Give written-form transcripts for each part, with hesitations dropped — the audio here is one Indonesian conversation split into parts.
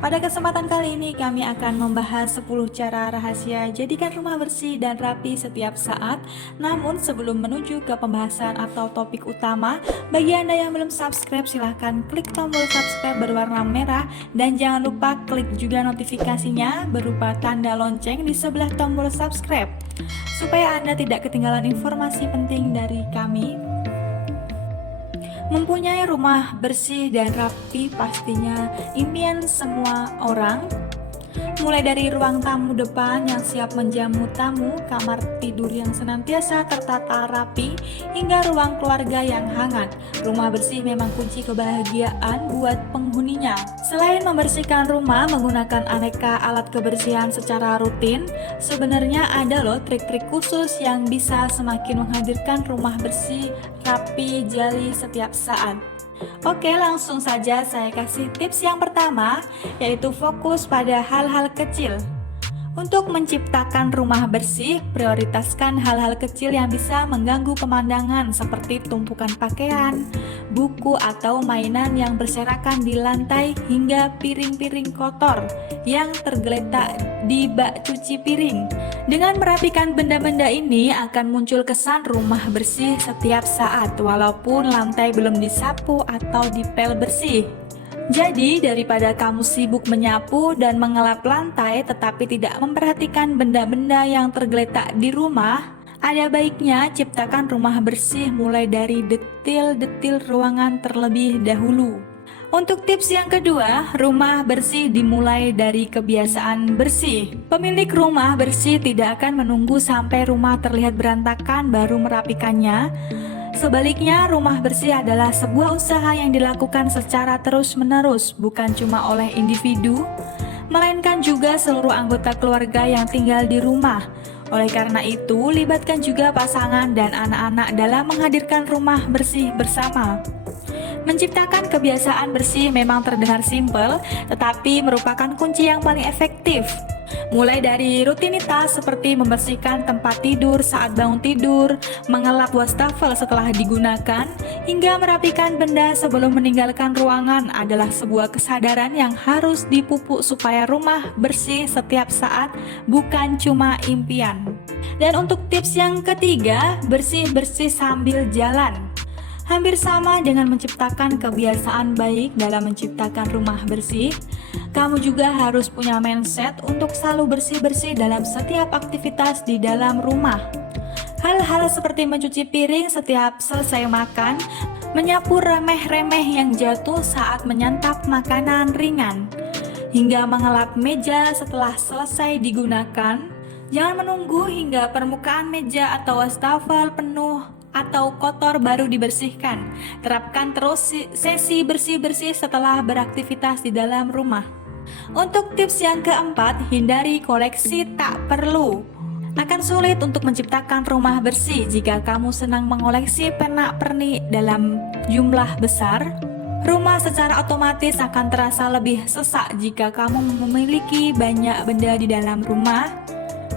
Pada kesempatan kali ini kami akan membahas 10 cara rahasia jadikan rumah bersih dan rapi setiap saat. Namun sebelum menuju ke pembahasan atau topik utama, bagi Anda yang belum subscribe silahkan klik tombol subscribe berwarna merah dan jangan lupa klik juga notifikasinya berupa tanda lonceng di sebelah tombol subscribe supaya Anda tidak ketinggalan informasi penting dari kami. Mempunyai rumah bersih dan rapi pastinya impian semua orang. Mulai dari ruang tamu depan yang siap menjamu tamu, kamar tidur yang senantiasa tertata rapi, hingga ruang keluarga yang hangat. Rumah bersih memang kunci kebahagiaan buat penghuninya. Selain membersihkan rumah menggunakan aneka alat kebersihan secara rutin, sebenarnya ada loh trik-trik khusus yang bisa semakin menghadirkan rumah bersih, rapi, jali setiap saat. Oke, langsung saja saya kasih tips yang pertama, yaitu fokus pada hal-hal kecil. Untuk menciptakan rumah bersih, prioritaskan hal-hal kecil yang bisa mengganggu pemandangan seperti tumpukan pakaian, buku atau mainan yang berserakan di lantai hingga piring-piring kotor yang tergeletak di bak cuci piring. Dengan merapikan benda-benda ini akan muncul kesan rumah bersih setiap saat walaupun lantai belum disapu atau dipel bersih. Jadi, daripada kamu sibuk menyapu dan mengelap lantai tetapi tidak memperhatikan benda-benda yang tergeletak di rumah, ada baiknya ciptakan rumah bersih mulai dari detil-detil ruangan terlebih dahulu. Untuk tips yang kedua, rumah bersih dimulai dari kebiasaan bersih. Pemilik rumah bersih tidak akan menunggu sampai rumah terlihat berantakan baru merapikannya. Sebaliknya, rumah bersih adalah sebuah usaha yang dilakukan secara terus-menerus, bukan cuma oleh individu, melainkan juga seluruh anggota keluarga yang tinggal di rumah. Oleh karena itu, libatkan juga pasangan dan anak-anak dalam menghadirkan rumah bersih bersama. Menciptakan kebiasaan bersih memang terdengar simpel, tetapi merupakan kunci yang paling efektif. Mulai dari rutinitas seperti membersihkan tempat tidur saat bangun tidur, mengelap wastafel setelah digunakan, hingga merapikan benda sebelum meninggalkan ruangan adalah sebuah kesadaran yang harus dipupuk supaya rumah bersih setiap saat, bukan cuma impian. Dan untuk tips yang ketiga, bersih-bersih sambil jalan. Hampir sama dengan menciptakan kebiasaan baik dalam menciptakan rumah bersih, kamu juga harus punya mindset untuk selalu bersih-bersih dalam setiap aktivitas di dalam rumah. Hal-hal seperti mencuci piring setiap selesai makan, menyapu remeh-remeh yang jatuh saat menyantap makanan ringan, hingga mengelap meja setelah selesai digunakan. Jangan menunggu hingga permukaan meja atau wastafel penuh atau kotor baru dibersihkan. Terapkan terus sesi bersih-bersih setelah beraktivitas di dalam rumah. Untuk tips yang keempat, hindari koleksi tak perlu. Akan sulit untuk menciptakan rumah bersih jika kamu senang mengoleksi pernak-pernik dalam jumlah besar. Rumah secara otomatis akan terasa lebih sesak jika kamu memiliki banyak benda di dalam rumah.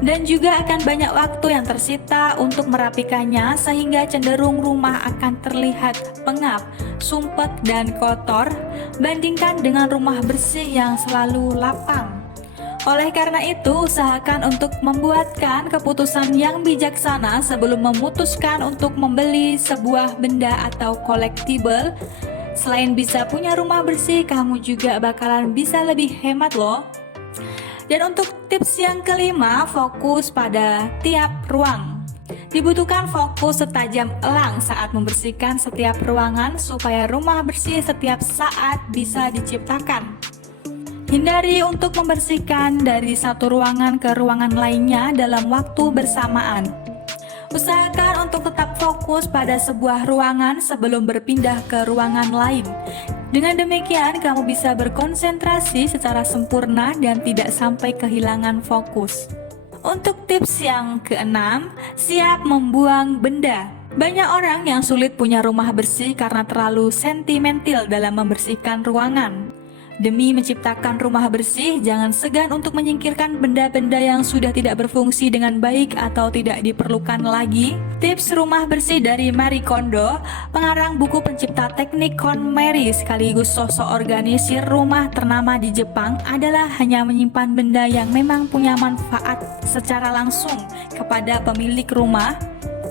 Dan juga akan banyak waktu yang tersita untuk merapikannya sehingga cenderung rumah akan terlihat pengap, sumpek, dan kotor bandingkan dengan rumah bersih yang selalu lapang. Oleh karena itu, usahakan untuk membuatkan keputusan yang bijaksana sebelum memutuskan untuk membeli sebuah benda atau collectible. Selain bisa punya rumah bersih, kamu juga bakalan bisa lebih hemat loh. Dan untuk tips yang kelima, fokus pada tiap ruang. Dibutuhkan fokus setajam elang saat membersihkan setiap ruangan supaya rumah bersih setiap saat bisa diciptakan. Hindari untuk membersihkan dari satu ruangan ke ruangan lainnya dalam waktu bersamaan. Usahakan untuk tetap fokus pada sebuah ruangan sebelum berpindah ke ruangan lain. Dengan demikian, kamu bisa berkonsentrasi secara sempurna dan tidak sampai kehilangan fokus. Untuk tips yang keenam, siap membuang benda. Banyak orang yang sulit punya rumah bersih karena terlalu sentimental dalam membersihkan ruangan. Demi menciptakan rumah bersih, jangan segan untuk menyingkirkan benda-benda yang sudah tidak berfungsi dengan baik atau tidak diperlukan lagi. Tips rumah bersih dari Marie Kondo, pengarang buku pencipta teknik KonMari sekaligus sosok organisir rumah ternama di Jepang, adalah hanya menyimpan benda yang memang punya manfaat secara langsung kepada pemilik rumah.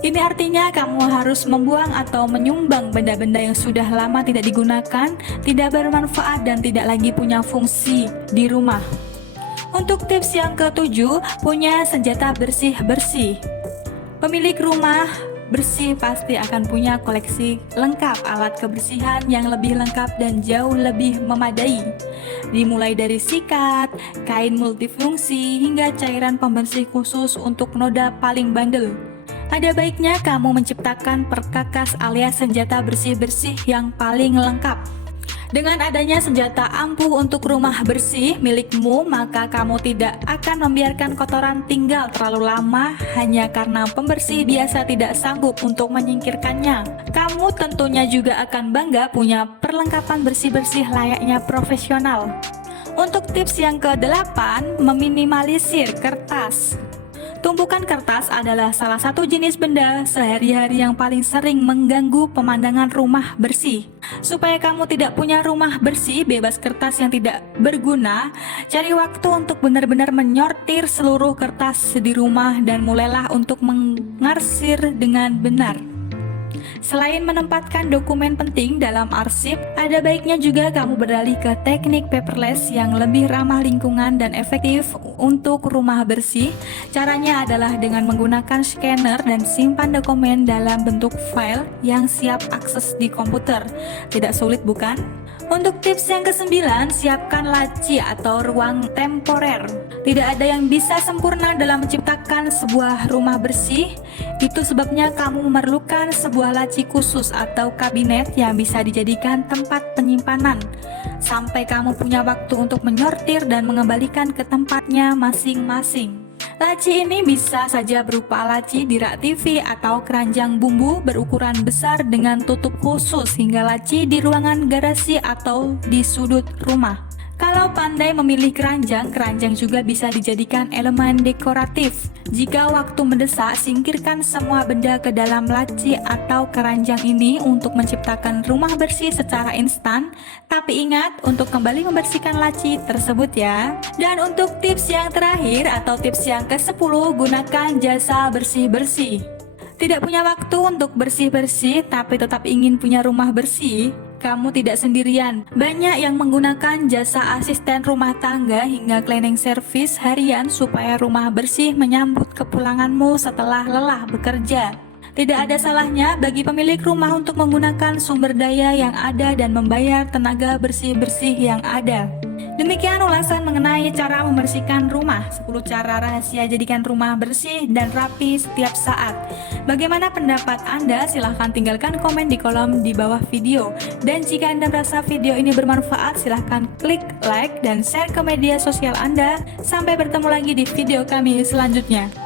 Ini artinya kamu harus membuang atau menyumbang benda-benda yang sudah lama tidak digunakan, tidak bermanfaat dan tidak lagi punya fungsi di rumah. Untuk tips yang ketujuh, punya senjata bersih-bersih. Pemilik rumah bersih pasti akan punya koleksi lengkap alat kebersihan yang lebih lengkap dan jauh lebih memadai. Dimulai dari sikat, kain multifungsi, hingga cairan pembersih khusus untuk noda paling bandel. Ada baiknya kamu menciptakan perkakas alias senjata bersih-bersih yang paling lengkap. Dengan adanya senjata ampuh untuk rumah bersih milikmu, maka kamu tidak akan membiarkan kotoran tinggal terlalu lama hanya karena pembersih biasa tidak sanggup untuk menyingkirkannya. Kamu tentunya juga akan bangga punya perlengkapan bersih-bersih layaknya profesional. Untuk tips yang ke-8, meminimalisir kertas. Tumpukan kertas adalah salah satu jenis benda sehari-hari yang paling sering mengganggu pemandangan rumah bersih. Supaya kamu tidak punya rumah bersih bebas kertas yang tidak berguna, cari waktu untuk benar-benar menyortir seluruh kertas di rumah dan mulailah untuk mengarsir dengan benar. Selain menempatkan dokumen penting dalam arsip, ada baiknya juga kamu beralih ke teknik paperless yang lebih ramah lingkungan dan efektif untuk rumah bersih. Caranya adalah dengan menggunakan scanner dan simpan dokumen dalam bentuk file yang siap akses di komputer. Tidak sulit bukan? Untuk tips yang ke-9, siapkan laci atau ruang temporer. Tidak ada yang bisa sempurna dalam menciptakan sebuah rumah bersih. Itu sebabnya kamu memerlukan sebuah laci khusus atau kabinet yang bisa dijadikan tempat penyimpanan sampai kamu punya waktu untuk menyortir dan mengembalikan ke tempatnya masing-masing. Laci ini bisa saja berupa laci di rak TV atau keranjang bumbu berukuran besar dengan tutup khusus, hingga laci di ruangan garasi atau di sudut rumah. Kalau pandai memilih keranjang, keranjang juga bisa dijadikan elemen dekoratif. Jika waktu mendesak, singkirkan semua benda ke dalam laci atau keranjang ini untuk menciptakan rumah bersih secara instan. Tapi ingat untuk kembali membersihkan laci tersebut ya. Dan untuk tips yang terakhir atau tips yang ke-10, gunakan jasa bersih-bersih. Tidak punya waktu untuk bersih-bersih tapi tetap ingin punya rumah bersih? Kamu tidak sendirian. Banyak yang menggunakan jasa asisten rumah tangga hingga cleaning service harian supaya rumah bersih menyambut kepulanganmu setelah lelah bekerja. Tidak ada salahnya bagi pemilik rumah untuk menggunakan sumber daya yang ada dan membayar tenaga bersih-bersih yang ada. Demikian ulasan mengenai cara membersihkan rumah, 10 cara rahasia jadikan rumah bersih dan rapi setiap saat. Bagaimana pendapat Anda? Silahkan tinggalkan komen di kolom di bawah video. Dan jika Anda merasa video ini bermanfaat, silahkan klik like dan share ke media sosial Anda. Sampai bertemu lagi di video kami selanjutnya.